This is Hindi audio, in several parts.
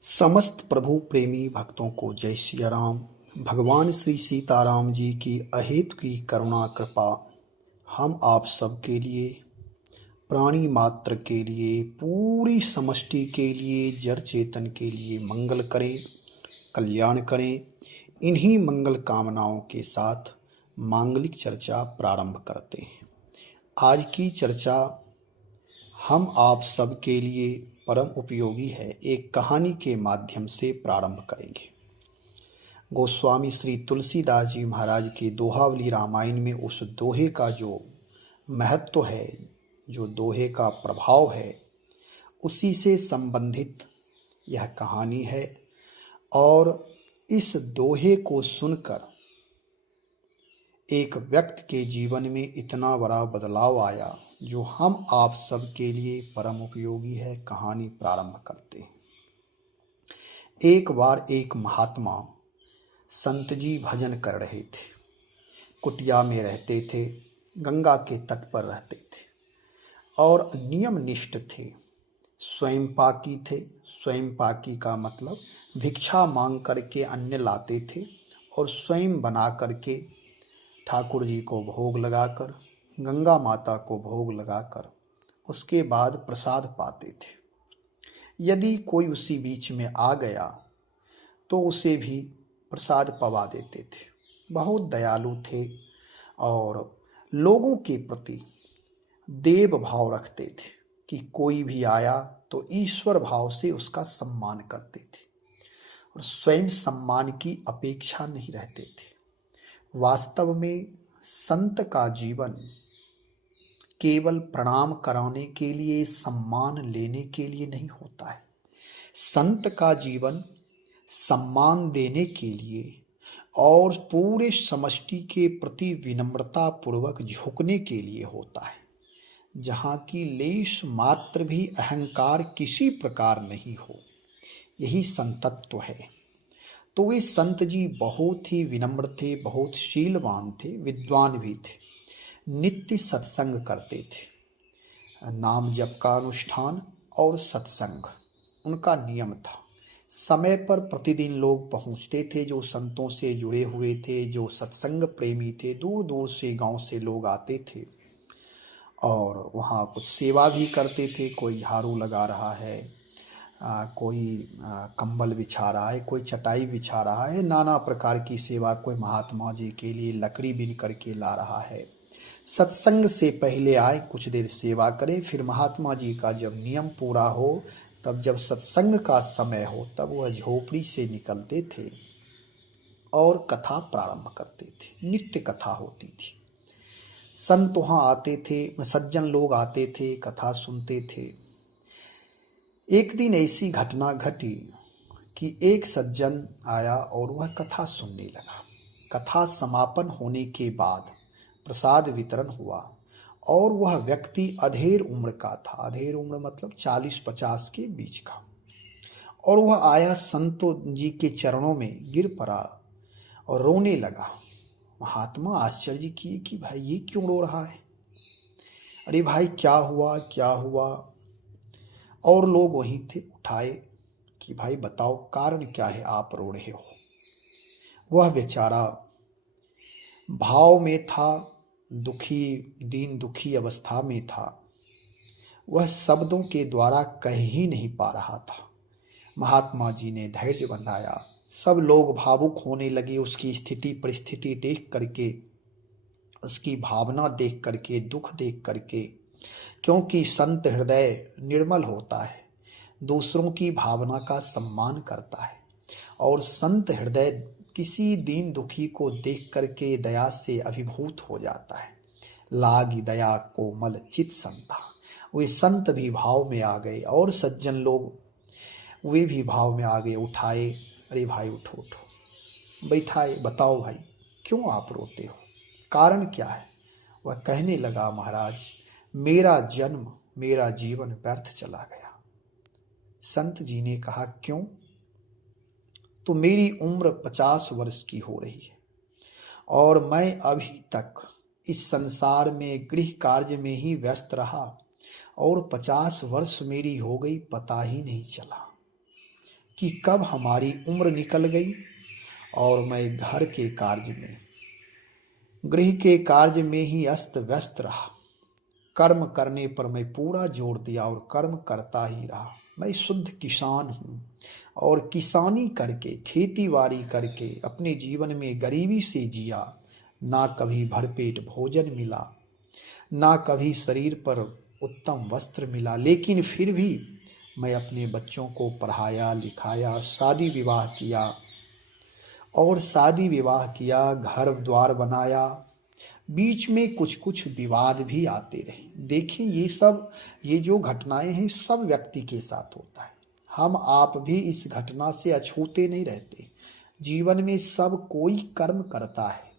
समस्त प्रभु प्रेमी भक्तों को जय सिया राम। भगवान श्री सीताराम जी की अहेतु की करुणा कृपा हम आप सब के लिए, प्राणी मात्र के लिए, पूरी समष्टि के लिए, जड़ चेतन के लिए मंगल करें, कल्याण करें। इन्हीं मंगल कामनाओं के साथ मांगलिक चर्चा प्रारंभ करते हैं। आज की चर्चा हम आप सब के लिए परम उपयोगी है। एक कहानी के माध्यम से प्रारंभ करेंगे। गोस्वामी श्री तुलसीदास जी महाराज के दोहावली रामायण में उस दोहे का जो महत्व है, जो दोहे का प्रभाव है, उसी से संबंधित यह कहानी है। और इस दोहे को सुनकर एक व्यक्ति के जीवन में इतना बड़ा बदलाव आया जो हम आप सब के लिए परम उपयोगी है। कहानी प्रारंभ करते हैं। एक बार एक महात्मा संत जी भजन कर रहे थे। कुटिया में रहते थे, गंगा के तट पर रहते थे और नियम निष्ठ थे। स्वयं पाकी थे। स्वयं पाकी का मतलब भिक्षा मांग करके अन्न लाते थे और स्वयं बना करके ठाकुर जी को भोग लगाकर, गंगा माता को भोग लगाकर उसके बाद प्रसाद पाते थे। यदि कोई उसी बीच में आ गया तो उसे भी प्रसाद पवा देते थे। बहुत दयालु थे और लोगों के प्रति देव भाव रखते थे कि कोई भी आया तो ईश्वर भाव से उसका सम्मान करते थे और स्वयं सम्मान की अपेक्षा नहीं रहते थे। वास्तव में संत का जीवन केवल प्रणाम कराने के लिए, सम्मान लेने के लिए नहीं होता है। संत का जीवन सम्मान देने के लिए और पूरे समष्टि के प्रति विनम्रता पूर्वक झुकने के लिए होता है। जहाँ की लेश मात्र भी अहंकार किसी प्रकार नहीं हो, यही संतत्व है। तो वे संत जी बहुत ही विनम्र थे, बहुत शीलवान थे, विद्वान भी थे। नित्य सत्संग करते थे। नाम जप का अनुष्ठान और सत्संग उनका नियम था। समय पर प्रतिदिन लोग पहुंचते थे जो संतों से जुड़े हुए थे, जो सत्संग प्रेमी थे। दूर दूर से गांव से लोग आते थे और वहाँ कुछ सेवा भी करते थे। कोई झाड़ू लगा रहा है, कोई कंबल बिछा रहा है, कोई चटाई बिछा रहा है, नाना प्रकार की सेवा। कोई महात्मा जी के लिए लकड़ी बिन करके ला रहा है। सत्संग से पहले आए, कुछ देर सेवा करें, फिर महात्मा जी का जब नियम पूरा हो, तब जब सत्संग का समय हो, तब वह झोपड़ी से निकलते थे और कथा प्रारंभ करते थे। नित्य कथा होती थी। संत वहाँ आते थे, सज्जन लोग आते थे, कथा सुनते थे। एक दिन ऐसी घटना घटी कि एक सज्जन आया और वह कथा सुनने लगा। कथा समापन होने के बाद प्रसाद वितरण हुआ और वह व्यक्ति अधेड़ उम्र का था। अधेड़ उम्र मतलब 40-50 के बीच का। और वह आया, संतों जी के चरणों में गिर पड़ा और रोने लगा। महात्मा आश्चर्य किए कि भाई ये क्यों रो रहा है। अरे भाई क्या हुआ, क्या हुआ। और लोग वहीं थे, उठाए कि भाई बताओ कारण क्या है, आप रो रहे हो। वह बेचारा भाव में था, दुखी, दीन दुखी अवस्था में था। वह शब्दों के द्वारा कह ही नहीं पा रहा था। महात्मा जी ने धैर्य बंधाया। सब लोग भावुक होने लगे उसकी स्थिति परिस्थिति देख करके, उसकी भावना देख करके, दुख देख करके। क्योंकि संत हृदय निर्मल होता है, दूसरों की भावना का सम्मान करता है और संत हृदय किसी दीन दुखी को देख करके दया से अभिभूत हो जाता है। लागी दया कोमल चित संता। वे संत भी भाव में आ गए और सज्जन लोग वे भी भाव में आ गए। उठाए, अरे भाई उठो उठो, बैठाए, बताओ भाई क्यों आप रोते हो, कारण क्या है। वह कहने लगा, महाराज मेरा जन्म, मेरा जीवन व्यर्थ चला गया। संत जी ने कहा क्यों। तो मेरी उम्र 50 वर्ष की हो रही है और मैं अभी तक इस संसार में गृह कार्य में ही व्यस्त रहा और 50 वर्ष मेरी हो गई, पता ही नहीं चला। कि कब हमारी उम्र निकल गई और मैं घर के कार्य में, गृह के कार्य में ही अस्त व्यस्त रहा। कर्म करने पर मैं पूरा जोर दिया और कर्म करता ही रहा। मैं शुद्ध किसान हूँ और किसानी करके, खेती बाड़ी करके अपने जीवन में गरीबी से जिया। ना कभी भरपेट भोजन मिला, ना कभी शरीर पर उत्तम वस्त्र मिला, लेकिन फिर भी मैं अपने बच्चों को पढ़ाया लिखाया, शादी विवाह किया और शादी विवाह किया, घर द्वार बनाया। बीच में कुछ कुछ विवाद भी आते रहे। देखिए ये जो घटनाएं हैं सब व्यक्ति के साथ होता है। हम आप भी इस घटना से अछूते नहीं रहते। जीवन में सब कोई कर्म करता है,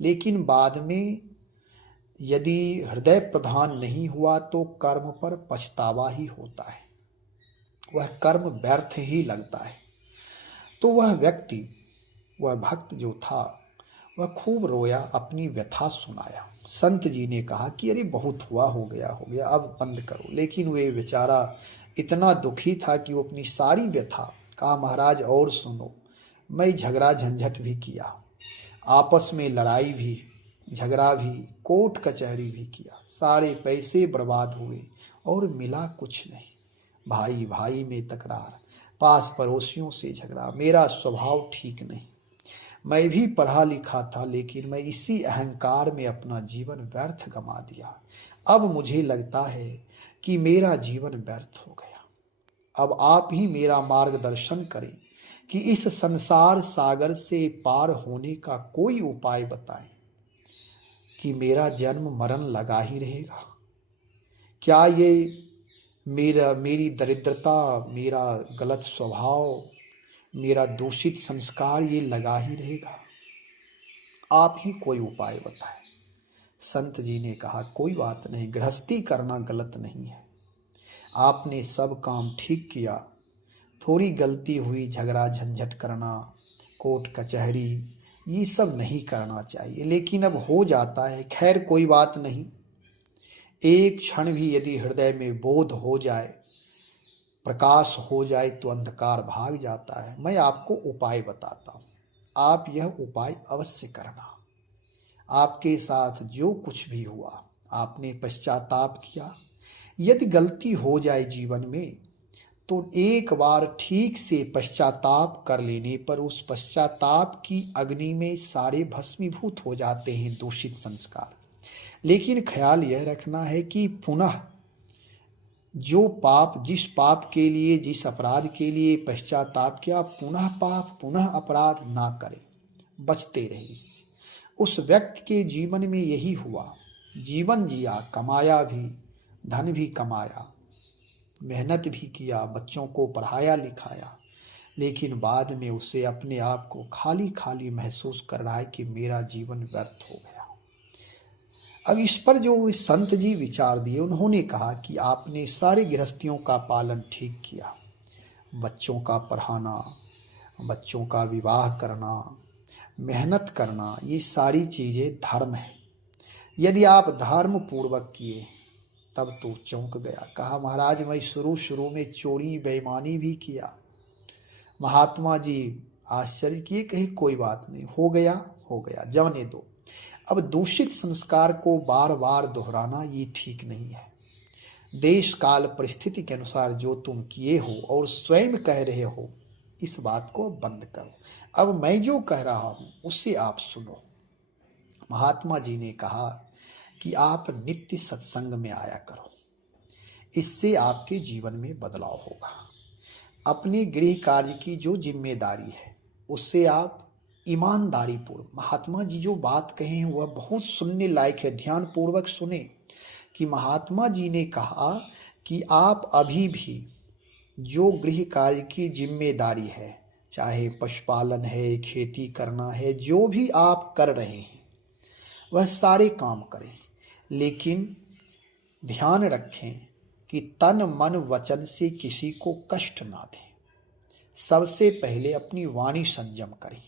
लेकिन बाद में यदि हृदय प्रधान नहीं हुआ तो कर्म पर पछतावा ही होता है। वह कर्म व्यर्थ ही लगता है। तो वह व्यक्ति, वह भक्त जो था, वह खूब रोया, अपनी व्यथा सुनाया। संत जी ने कहा कि अरे बहुत हुआ, हो गया, अब बंद करो। लेकिन वे बेचारा इतना दुखी था कि वो अपनी सारी व्यथा कहा, महाराज और सुनो, मैं झगड़ा झंझट भी किया, आपस में लड़ाई भी, झगड़ा भी, कोर्ट कचहरी भी किया, सारे पैसे बर्बाद हुए और मिला कुछ नहीं। भाई भाई में तकरार, पास पड़ोसियों से झगड़ा। मेरा स्वभाव ठीक नहीं, मैं भी पढ़ा लिखा था, लेकिन मैं इसी अहंकार में अपना जीवन व्यर्थ गंवा दिया। अब मुझे लगता है कि मेरा जीवन व्यर्थ हो गया। अब आप ही मेरा मार्गदर्शन करें कि इस संसार सागर से पार होने का कोई उपाय बताएं। कि मेरा जन्म मरण लगा ही रहेगा? क्या ये मेरी दरिद्रता, मेरा गलत स्वभाव, मेरा दूषित संस्कार ये लगा ही रहेगा? आप ही कोई उपाय बताएं। संत जी ने कहा, कोई बात नहीं, गृहस्थी करना गलत नहीं है। आपने सब काम ठीक किया, थोड़ी गलती हुई, झगड़ा झंझट करना, कोर्ट कचहरी, ये सब नहीं करना चाहिए, लेकिन अब हो जाता है। खैर कोई बात नहीं। एक क्षण भी यदि हृदय में बोध हो जाए, प्रकाश हो जाए, तो अंधकार भाग जाता है। मैं आपको उपाय बताता हूँ, आप यह उपाय अवश्य करना। आपके साथ जो कुछ भी हुआ, आपने पश्चाताप किया। यदि गलती हो जाए जीवन में, तो एक बार ठीक से पश्चाताप कर लेने पर उस पश्चाताप की अग्नि में सारे भस्मीभूत हो जाते हैं दूषित संस्कार। लेकिन ख्याल यह रखना है कि पुनः जो पाप, जिस पाप के लिए, जिस अपराध के लिए पश्चाताप किया, पुनः पाप, पुनः अपराध ना करें, बचते रहे इससे। उस व्यक्ति के जीवन में यही हुआ। जीवन जिया, कमाया भी, धन भी कमाया, मेहनत भी किया, बच्चों को पढ़ाया लिखाया, लेकिन बाद में उसे अपने आप को खाली खाली महसूस कर रहा है कि मेरा जीवन व्यर्थ हो गया। अब इस पर जो संत जी विचार दिए, उन्होंने कहा कि आपने सारे गृहस्थियों का पालन ठीक किया, बच्चों का पढ़ाना, बच्चों का विवाह करना, मेहनत करना, ये सारी चीज़ें धर्म है। यदि आप धर्म पूर्वक किए तब तो चौंक गया। कहा, महाराज मैं शुरू शुरू में चोरी बेईमानी भी किया। महात्मा जी आश्चर्य किए, कहे कोई बात नहीं, हो गया, जाने दो। अब दूषित संस्कार को बार बार दोहराना ये ठीक नहीं है। देश काल परिस्थिति के अनुसार जो तुम किए हो और स्वयं कह रहे हो, इस बात को बंद करो। अब मैं जो कह रहा हूं उसे आप सुनो। महात्मा जी ने कहा कि आप नित्य सत्संग में आया करो, इससे आपके जीवन में बदलाव होगा। अपने गृह कार्य की जो जिम्मेदारी है उससे आप ईमानदारी पूर्वक, महात्मा जी जो बात कहे हैं वह बहुत सुनने लायक है, ध्यान पूर्वक सुने। कि महात्मा जी ने कहा कि आप अभी भी जो गृह कार्य की जिम्मेदारी है, चाहे पशुपालन है, खेती करना है, जो भी आप कर रहे हैं वह सारे काम करें, लेकिन ध्यान रखें कि तन मन वचन से किसी को कष्ट ना दें। सबसे पहले अपनी वाणी संयम करें।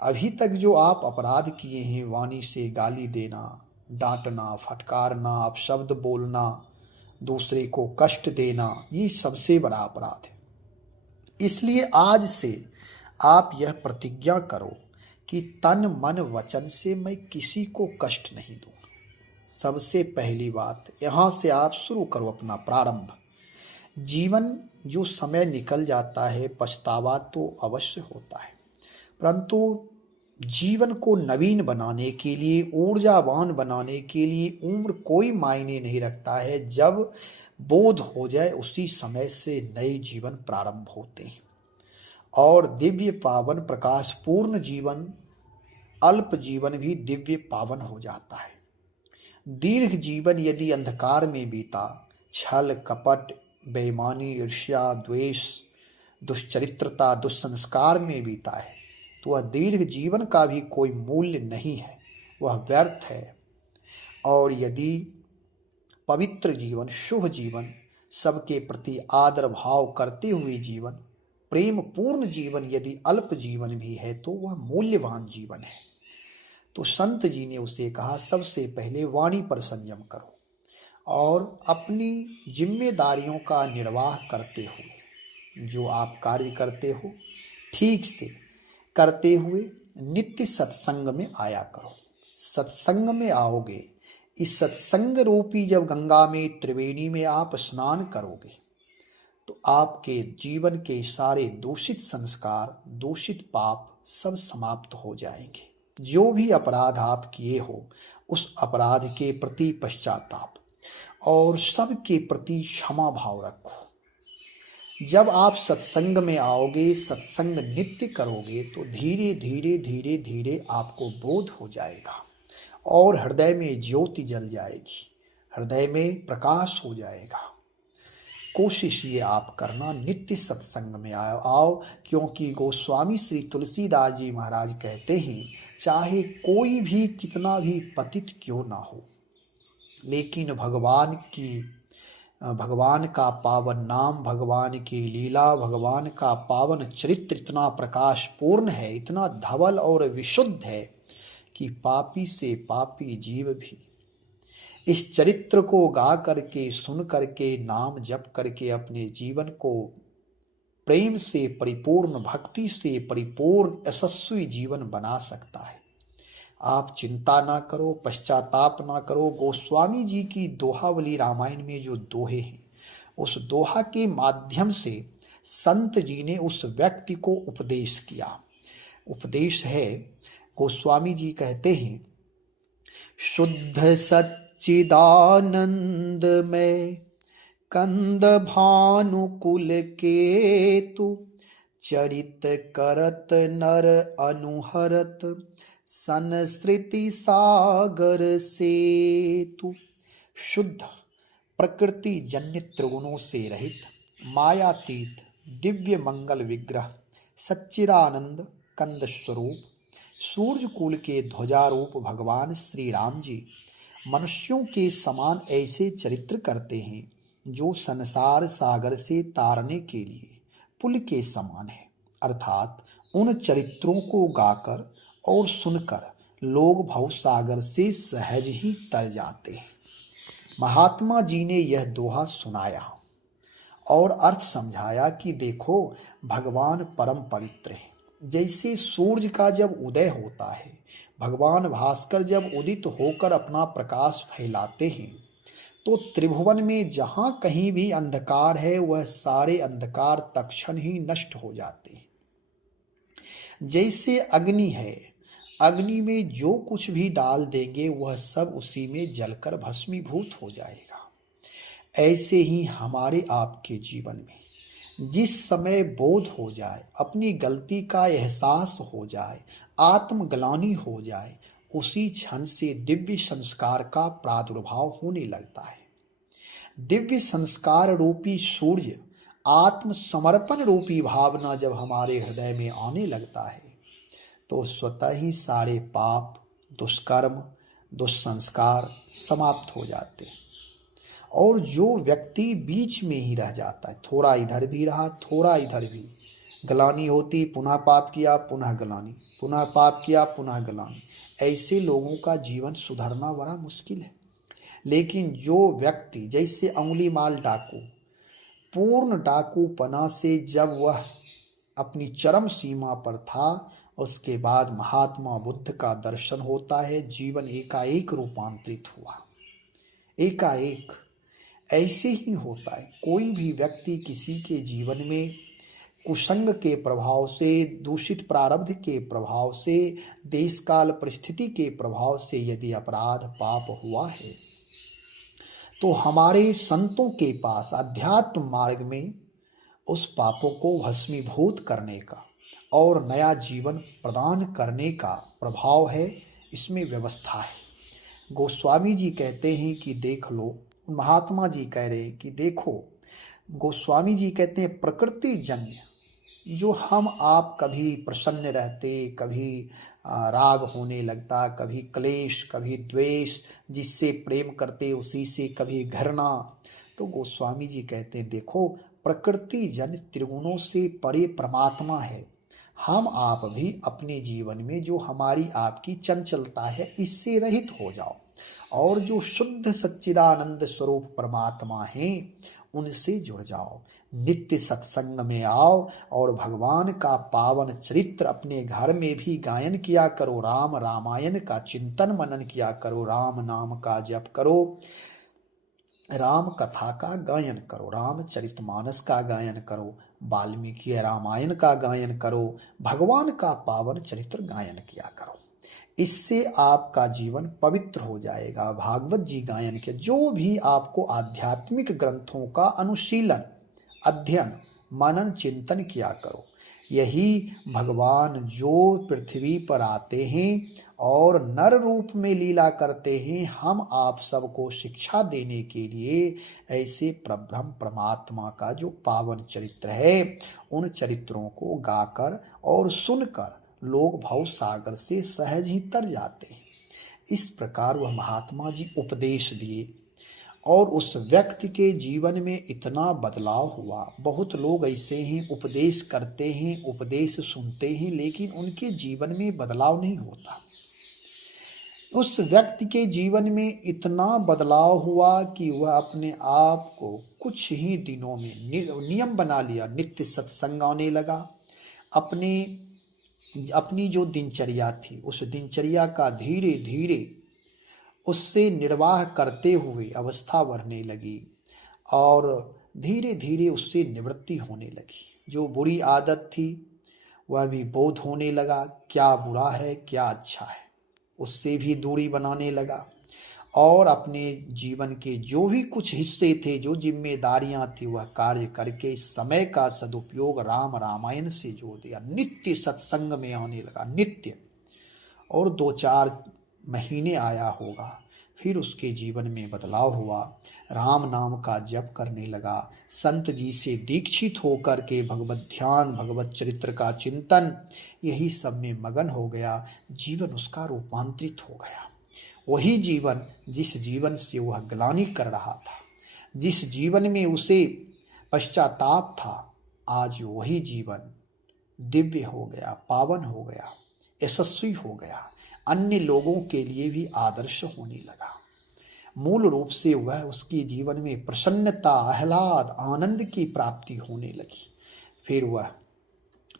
अभी तक जो आप अपराध किए हैं, वाणी से गाली देना, डांटना, फटकारना, अपशब्द बोलना, दूसरे को कष्ट देना, ये सबसे बड़ा अपराध है। इसलिए आज से आप यह प्रतिज्ञा करो कि तन मन वचन से मैं किसी को कष्ट नहीं दूंगा। सबसे पहली बात, यहाँ से आप शुरू करो अपना प्रारंभ। जीवन जो समय निकल जाता है, पछतावा तो अवश्य होता है, परंतु जीवन को नवीन बनाने के लिए, ऊर्जावान बनाने के लिए उम्र कोई मायने नहीं रखता है। जब बोध हो जाए उसी समय से नए जीवन प्रारंभ होते हैं। और दिव्य पावन प्रकाश पूर्ण जीवन, अल्प जीवन भी दिव्य पावन हो जाता है। दीर्घ जीवन यदि अंधकार में बीता, छल कपट बेईमानी ईर्ष्या द्वेष दुश्चरित्रता दुस्संस्कार में बीता है तो वह दीर्घ जीवन का भी कोई मूल्य नहीं है, वह व्यर्थ है। और यदि पवित्र जीवन, शुभ जीवन, सबके प्रति आदर भाव करते हुए जीवन, प्रेम पूर्ण जीवन यदि अल्प जीवन भी है तो वह मूल्यवान जीवन है। तो संत जी ने उसे कहा, सबसे पहले वाणी पर संयम करो और अपनी जिम्मेदारियों का निर्वाह करते हुए, जो आप कार्य करते हो ठीक से करते हुए नित्य सत्संग में आया करो। सत्संग में आओगे, इस सत्संग रूपी जब गंगा में, त्रिवेणी में आप स्नान करोगे तो आपके जीवन के सारे दूषित संस्कार, दूषित पाप सब समाप्त हो जाएंगे। जो भी अपराध आप किए हो उस अपराध के प्रति पश्चाताप और सबके प्रति क्षमा भाव रखो। जब आप सत्संग में आओगे, सत्संग नित्य करोगे तो धीरे धीरे धीरे धीरे आपको बोध हो जाएगा और हृदय में ज्योति जल जाएगी, हृदय में प्रकाश हो जाएगा। कोशिश ये आप करना, नित्य सत्संग में आओ, क्योंकि गोस्वामी श्री तुलसीदास जी महाराज कहते हैं, चाहे कोई भी कितना भी पतित क्यों ना हो, लेकिन भगवान का पावन नाम, भगवान की लीला, भगवान का पावन चरित्र इतना प्रकाश पूर्ण है, इतना धवल और विशुद्ध है कि पापी से पापी जीव भी इस चरित्र को गा करके, सुन करके, नाम जप करके अपने जीवन को प्रेम से परिपूर्ण, भक्ति से परिपूर्ण यशस्वी जीवन बना सकता है। आप चिंता ना करो, पश्चाताप ना करो। गोस्वामी जी की दोहावली रामायण में जो दोहे हैं, उस दोहा के माध्यम से संत जी ने उस व्यक्ति को उपदेश किया। उपदेश है, गोस्वामी जी कहते हैं, शुद्ध सच्चिदानंद में कंद भानुकुल केतु, चरित करत नर अनुहरत संस्कृति सागर सेतु। शुद्ध प्रकृति जन्य त्रिगुणों से रहित, मायातीत दिव्य मंगल विग्रह, सच्चिदानंद कंद स्वरूप, सूर्यकुल के ध्वजारूप भगवान श्री राम जी मनुष्यों के समान ऐसे चरित्र करते हैं जो संसार सागर से तारने के लिए पुल के समान है। अर्थात उन चरित्रों को गाकर और सुनकर लोग भव सागर से सहज ही तर जाते हैं। महात्मा जी ने यह दोहा सुनाया और अर्थ समझाया कि देखो, भगवान परम पवित्र है। जैसे सूर्य का जब उदय होता है, भगवान भास्कर जब उदित होकर अपना प्रकाश फैलाते हैं तो त्रिभुवन में जहाँ कहीं भी अंधकार है वह सारे अंधकार तत्क्षण ही नष्ट हो जाते हैं। जैसे अग्नि है, अग्नि में जो कुछ भी डाल देंगे वह सब उसी में जलकर भस्मीभूत हो जाएगा। ऐसे ही हमारे आपके जीवन में जिस समय बोध हो जाए, अपनी गलती का एहसास हो जाए, आत्मग्लानि हो जाए, उसी क्षण से दिव्य संस्कार का प्रादुर्भाव होने लगता है। दिव्य संस्कार रूपी सूर्य, आत्मसमर्पण रूपी भावना जब हमारे हृदय में आने लगता है तो स्वतः ही सारे पाप, दुष्कर्म, दुस्संस्कार समाप्त हो जाते हैं। और जो व्यक्ति बीच में ही रह जाता है, थोड़ा इधर भी रहा, थोड़ा इधर भी, ग्लानि होती, पुनः पाप किया, पुनः ग्लानि, पुनः पाप किया, पुनः ग्लानि, ऐसे लोगों का जीवन सुधरना बड़ा मुश्किल है। लेकिन जो व्यक्ति, जैसे अंगुली माल डाकू, पूर्ण डाकूपना से जब वह अपनी चरम सीमा पर था। उसके बाद महात्मा बुद्ध का दर्शन होता है, जीवन एकाएक रूपांतरित हुआ। एकाएक ऐसे ही होता है। कोई भी व्यक्ति किसी के जीवन में कुसंग के प्रभाव से, दूषित प्रारब्ध के प्रभाव से, देश काल परिस्थिति के प्रभाव से यदि अपराध पाप हुआ है तो हमारे संतों के पास अध्यात्म मार्ग में उस पापों को भस्मीभूत करने का और नया जीवन प्रदान करने का प्रभाव है, इसमें व्यवस्था है। गोस्वामी जी कहते हैं कि देख लो, महात्मा जी कह रहे हैं कि देखो, गोस्वामी जी कहते हैं प्रकृति जन्य जो हम आप कभी प्रसन्न रहते, कभी राग होने लगता, कभी क्लेश, कभी द्वेष, जिससे प्रेम करते उसी से कभी घृणा। तो गोस्वामी जी कहते हैं देखो, प्रकृति जन त्रिगुणों से परे परमात्मा है। हम आप भी अपने जीवन में जो हमारी आपकी चंचलता है इससे रहित हो जाओ और जो शुद्ध सच्चिदानंद स्वरूप परमात्मा हैं उनसे जुड़ जाओ। नित्य सत्संग में आओ और भगवान का पावन चरित्र अपने घर में भी गायन किया करो। राम रामायण का चिंतन मनन किया करो, राम नाम का जप करो, राम कथा का गायन करो, रामचरितमानस का गायन करो, वाल्मीकि रामायण का गायन करो, भगवान का पावन चरित्र गायन किया करो। इससे आपका जीवन पवित्र हो जाएगा। भागवत जी गायन के जो भी आपको आध्यात्मिक ग्रंथों का अनुशीलन, अध्ययन, मनन, चिंतन किया करो। यही भगवान जो पृथ्वी पर आते हैं और नर रूप में लीला करते हैं, हम आप सबको शिक्षा देने के लिए ऐसे प्रब्रह्म परमात्मा का जो पावन चरित्र है, उन चरित्रों को गाकर और सुनकर लोग भव सागर से सहज ही तर जाते हैं। इस प्रकार वह महात्मा जी उपदेश दिए और उस व्यक्ति के जीवन में इतना बदलाव हुआ। बहुत लोग ऐसे हैं, उपदेश करते हैं, उपदेश सुनते हैं, लेकिन उनके जीवन में बदलाव नहीं होता। उस व्यक्ति के जीवन में इतना बदलाव हुआ कि वह अपने आप को कुछ ही दिनों में नियम बना लिया, नित्य सत्संग आने लगा। अपनी जो दिनचर्या थी उस दिनचर्या का धीरे धीरे उससे निर्वाह करते हुए अवस्था बढ़ने लगी और धीरे धीरे उससे निवृत्ति होने लगी। जो बुरी आदत थी वह भी बोध होने लगा, क्या बुरा है क्या अच्छा है, उससे भी दूरी बनाने लगा और अपने जीवन के जो भी कुछ हिस्से थे, जो जिम्मेदारियां थी, वह कार्य करके समय का सदुपयोग राम रामायण से जोड़ दिया। नित्य सत्संग में आने लगा, नित्य। और 2-4 महीने आया होगा, फिर उसके जीवन में बदलाव हुआ। राम नाम का जप करने लगा, संत जी से दीक्षित होकर के भगवत ध्यान, भगवत चरित्र का चिंतन, यही सब में मगन हो गया। जीवन उसका रूपांतरित हो गया। वही जीवन जिस जीवन से वह ग्लानि कर रहा था, जिस जीवन में उसे पश्चाताप था, आज वही जीवन दिव्य हो गया, पावन हो गया, यशस्वी हो गया, अन्य लोगों के लिए भी आदर्श होने लगा। मूल रूप से वह उसके जीवन में प्रसन्नता, आह्लाद, आनंद की प्राप्ति होने लगी। फिर वह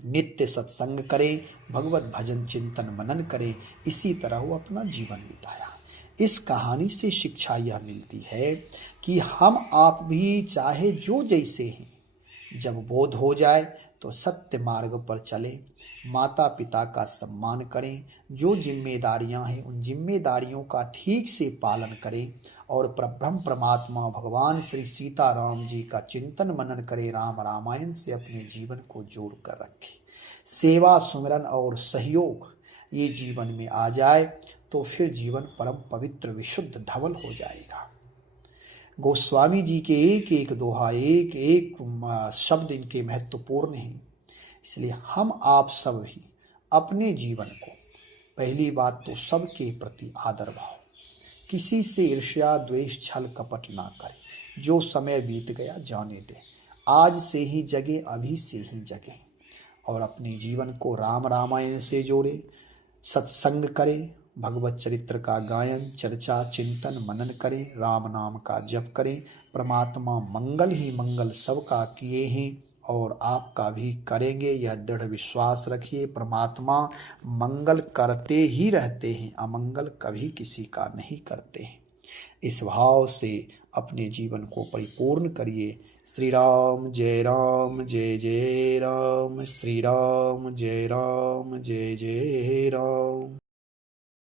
नित्य सत्संग करे, भगवत भजन चिंतन मनन करे। इसी तरह वो अपना जीवन बिताया। इस कहानी से शिक्षा यह मिलती है कि हम आप भी चाहे जो जैसे हैं, जब बोध हो जाए तो सत्य मार्ग पर चलें, माता पिता का सम्मान करें, जो जिम्मेदारियां हैं उन जिम्मेदारियों का ठीक से पालन करें और परब्रह्म परमात्मा भगवान श्री सीताराम जी का चिंतन मनन करें, राम रामायण से अपने जीवन को जोड़ कर रखें। सेवा, सुमिरन और सहयोग ये जीवन में आ जाए तो फिर जीवन परम पवित्र, विशुद्ध, धवल हो जाएगा। गोस्वामी जी के एक एक दोहा, एक एक शब्द इनके महत्वपूर्ण हैं। इसलिए हम आप सब भी अपने जीवन को, पहली बात तो सबके प्रति आदर भाव, किसी से ईर्ष्या, द्वेष, छल, कपट ना करें। जो समय बीत गया जाने दें, आज से ही जगे, अभी से ही जगे और अपने जीवन को राम रामायण से जोड़े, सत्संग करें, भगवत चरित्र का गायन, चर्चा, चिंतन मनन करें, राम नाम का जप करें। परमात्मा मंगल ही मंगल सबका किए हैं और आपका भी करेंगे, यह दृढ़ विश्वास रखिए। परमात्मा मंगल करते ही रहते हैं, अमंगल कभी किसी का नहीं करते हैं। इस भाव से अपने जीवन को परिपूर्ण करिए। श्री राम जय जय राम, श्री राम जय जय राम।